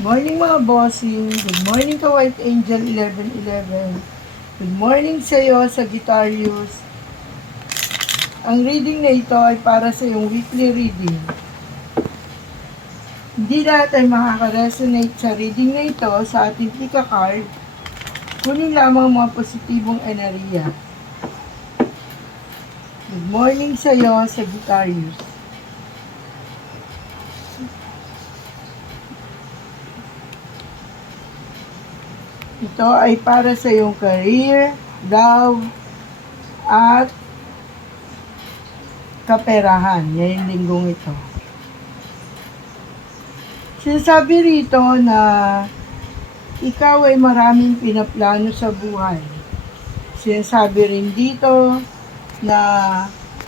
Morning mga bossing. Good morning ka White Angel 1111. Good morning sa iyo Sagittarius. Ang reading na ito ay para sa iyong weekly reading. Hindi lahat ay makaka-resonate sa reading na ito sa ating Pika card. Kunin lamang mga positibong enerhiya. Good morning sa iyo Sagittarius. Ito ay para sa iyong career, love, at kaperahan. Ngayong linggong ito. Sinasabi rito na ikaw ay maraming pinaplano sa buhay. Sinasabi rin dito na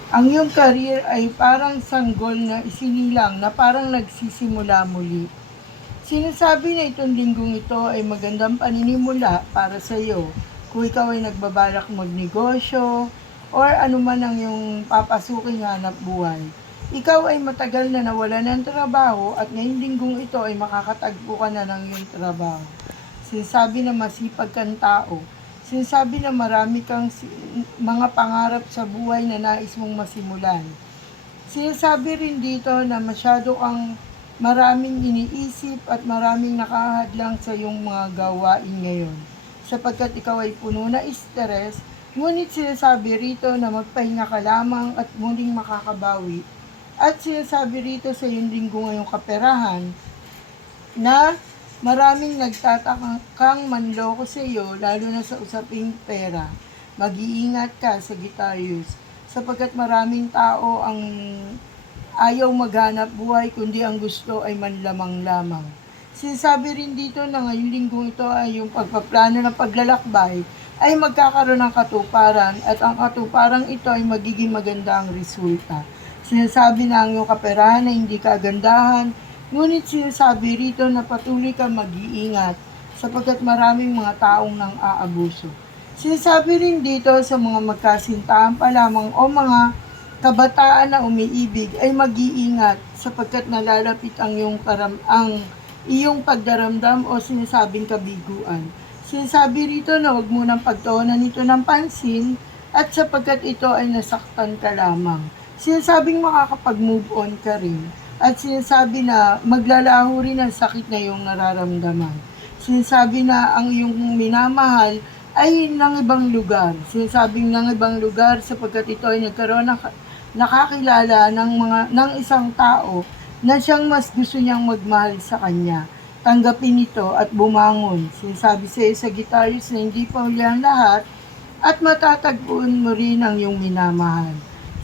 ang iyong career ay parang sanggol na isinilang na parang nagsisimula muli. Sinasabi na itong linggong ito ay magandang paninimula para sa iyo. Kung ikaw ay nagbabalak magnegosyo or anuman ang iyong papasuking hanap buhay. Ikaw ay matagal na nawala ng trabaho at ngayong linggong ito ay makakatagpo ka na ng iyong trabaho. Sinasabi na masipag kang tao. Sinasabi na marami kang mga pangarap sa buhay na nais mong masimulan. Sinasabi rin dito na masyado kang maraming iniisip at maraming nakahadlang sa iyong mga gawain ngayon. Sapagkat ikaw ay puno na stress, ngunit sinasabi rito na magpahinga ka lamang at muling makakabawi. At sinasabi rito sa iyong linggo ngayong kaperahan na maraming nagtatakang manloko sa iyo, lalo na sa usaping pera. Mag-iingat ka, Sagittarius, sapagkat maraming tao ang ayaw maghanap buhay, kundi ang gusto ay manlamang lamang. Sinasabi rin dito na ngayong linggong ito ay yung pagpaplano ng paglalakbay ay magkakaroon ng katuparan at ang katuparan ito ay magiging maganda ang resulta. Sinasabi na ang iyong kaperahan ay hindi kagandahan, ngunit sinasabi rito na patuloy kang mag-iingat sapagkat maraming mga taong nang aabuso. Sinasabi rin dito sa mga magkasintahan pa lamang o mga kabataan na umiibig ay mag-iingat sapagkat nalalapit ang iyong pagdaramdam o sinasabing kabiguan. Sinasabi rito na huwag mo nang pagtuunan ito ng pansin at sapagkat ito ay nasaktan ka lamang. Sinasabing makakapag-move on ka rin at sinasabi na maglalaho rin ang sakit na iyong nararamdaman. Sinasabi na ang iyong minamahal ay ng ibang lugar. Sinasabing ng ibang lugar sapagkat ito ay nagkaroon ng nakakilala ng isang tao na siyang mas gusto niyang magmahal sa kanya. Tanggapin ito at bumangon. Sinasabi sa iyo, Sagittarius, na hindi pa huli ang lahat at matatagpuan mo rin ang iyong minamahal.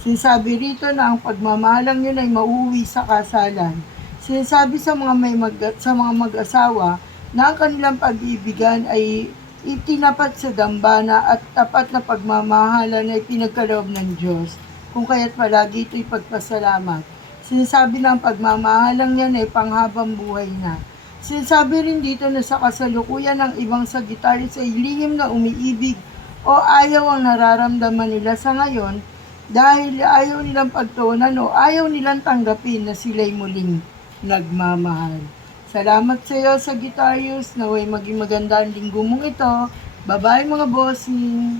Sinasabi rito na ang pagmamahalang yun ay mauuwi sa kasalan. Sinasabi sa mga mag-asawa na ang kanilang pag-iibigan ay itinapat sa dambana at tapat na pagmamahalan ay pinagkaloob ng Diyos. Kung kaya't palagi ito'y pagpasalamat. Sinasabi na ang pagmamahalang yan ay panghabang buhay na. Sinasabi rin dito na sa kasalukuyan ng ibang Sagittarius ay lihim na umiibig o ayaw ang nararamdaman nila sa ngayon dahil ayaw nilang pagtuunan o ayaw nilang tanggapin na sila'y muling nagmamahal. Salamat sa iyo, Sagittarius, naway maging maganda ang linggo mong ito. Bye-bye mga bossing!